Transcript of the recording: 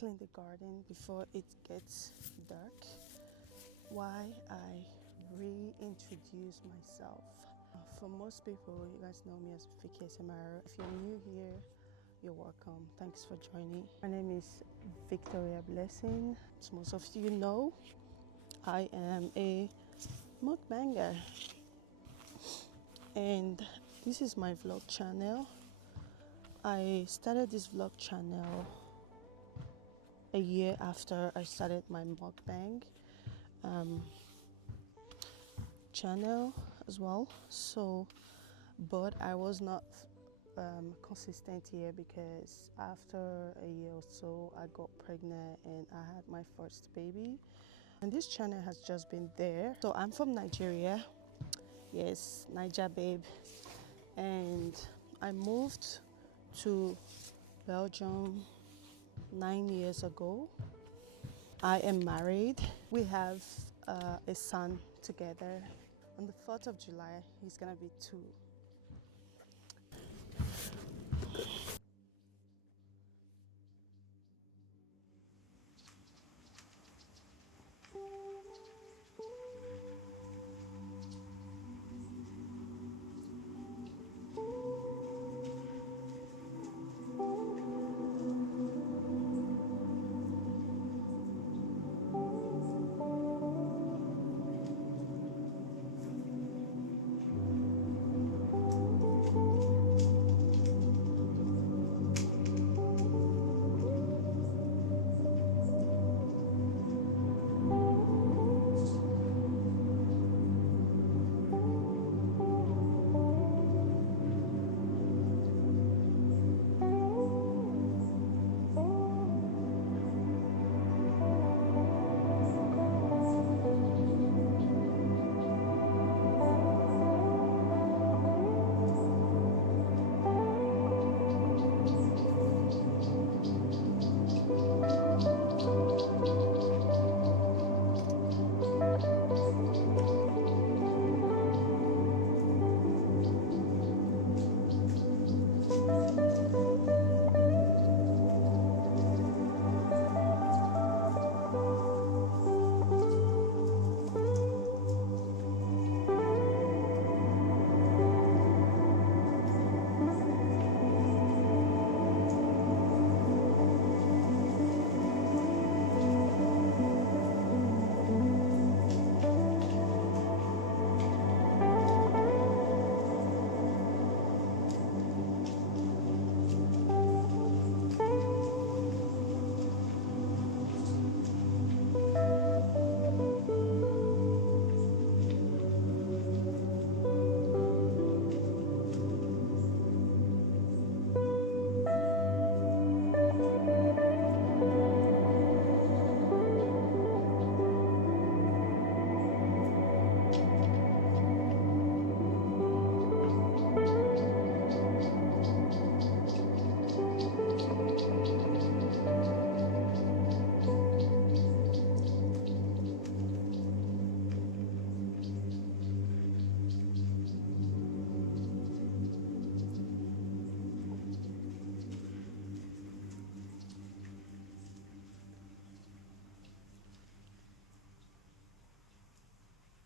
clean the garden before it gets dark. Why I reintroduce myself. For most people, you guys know me as vikkyasmr. If you're new here, you're welcome. Thanks for joining. My name is Victoria Blessing. As most of you know, I am a mukbanger, and this is my vlog channel. I started this vlog channel a year after I started my mukbang channel as well. But I was not consistent here because after a year or so I got pregnant and I had my first baby, and this channel has just been there. So I'm from Nigeria, yes, Niger babe, and I moved to Belgium 9 years ago. I am married. We have a son together. On the 4th of July, he's gonna be 2.